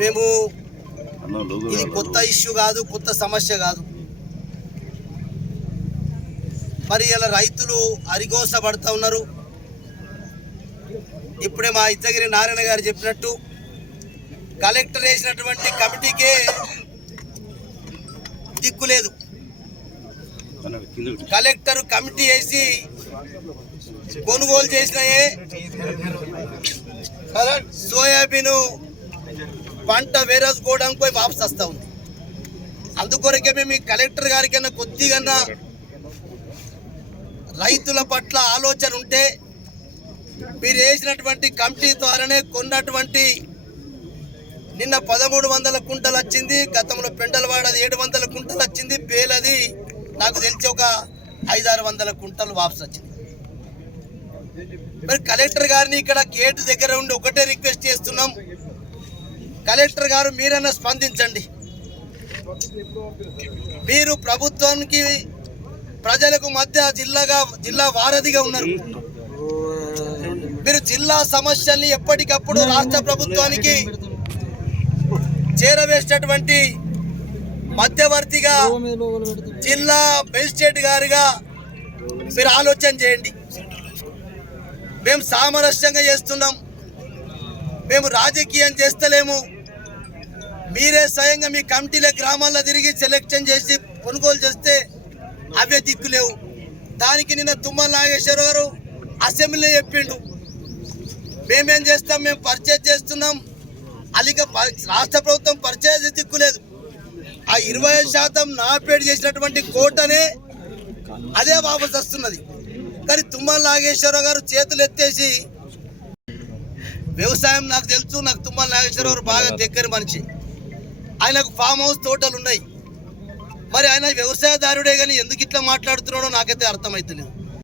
మేము ఇది కొత్త ఇష్యూ కాదు, కొత్త సమస్య కాదు. మరి ఇలా రైతులు అరిగోస పడుతూ ఉన్నారు. ఇప్పుడే మా ఇద్దగిరి నారాయణ గారు చెప్పినట్టు కలెక్టర్ వేసినటువంటి కమిటీకే దిక్కు లేదు. కలెక్టర్ కమిటీ వేసి కొనుగోలు చేసినాయే సోయాబీన్ పంట వేరేసుకోవడానికి పోయి వాపసు వస్తూ ఉంది. అందుకొరకే మేము కలెక్టర్ గారికైనా కొద్దిగా రైతుల పట్ల ఆలోచన ఉంటే మీరు వేసినటువంటి కమిటీ ద్వారానే కొన్నటువంటి నిన్న 1300 కుంటలు వచ్చింది, గతంలో పెండలవాడది 700 కుంటలు వచ్చింది, బేలది నాకు తెలిసి ఒక 500-600 కుంటలు వాపసు వచ్చింది. మరి కలెక్టర్ గారిని ఇక్కడ గేటు దగ్గర ఉండి ఒకటే రిక్వెస్ట్ చేస్తున్నాం, కలెక్టర్ గారు మీరన్నా స్పందించండి. మీరు ప్రభుత్వానికి ప్రజలకు మధ్య జిల్లా వారధిగా ఉన్నారు. మీరు జిల్లా సమస్యల్ని ఎప్పటికప్పుడు రాష్ట్ర ప్రభుత్వానికి చేరవేసేటటువంటి మధ్యవర్తిగా జిల్లా మేజిస్ట్రేట్ గారిగా మీరు ఆలోచన చేయండి. మేము సామరస్యంగా చేస్తున్నాం, మేము రాజకీయం చేస్తలేము. మీరే స్వయంగా మీ కమిటీల గ్రామాల్లో తిరిగి సెలెక్షన్ చేసి కొనుగోలు చేస్తే అవే దిక్కులేవు. దానికి నిన్న తుమ్మల నాగేశ్వరరావు గారు అసెంబ్లీలో చెప్పిండు, మేమేం చేస్తాం, మేము పర్చేజ్ చేస్తున్నాం. అలిగా రాష్ట్ర ప్రభుత్వం పర్చేజ్ దిక్కులేదు. ఆ 25% నాపేడు చేసినటువంటి కోటనే అదే వాపసు వస్తున్నది. కానీ తుమ్మల నాగేశ్వరరావు గారు చేతులు ఎత్తేసి, వ్యవసాయం నాకు తెలుసు, నాకు తుమ్మల నాగేశ్వరరావు గారు బాగా దగ్గర మనిషి, ఆయనకు ఫామ్ హౌస్ తోటలు ఉన్నాయి. మరి ఆయన వ్యవసాయదారుడే కానీ ఎందుకు ఇట్లా మాట్లాడుతున్నాడో నాకైతే అర్థమవుతలేదు.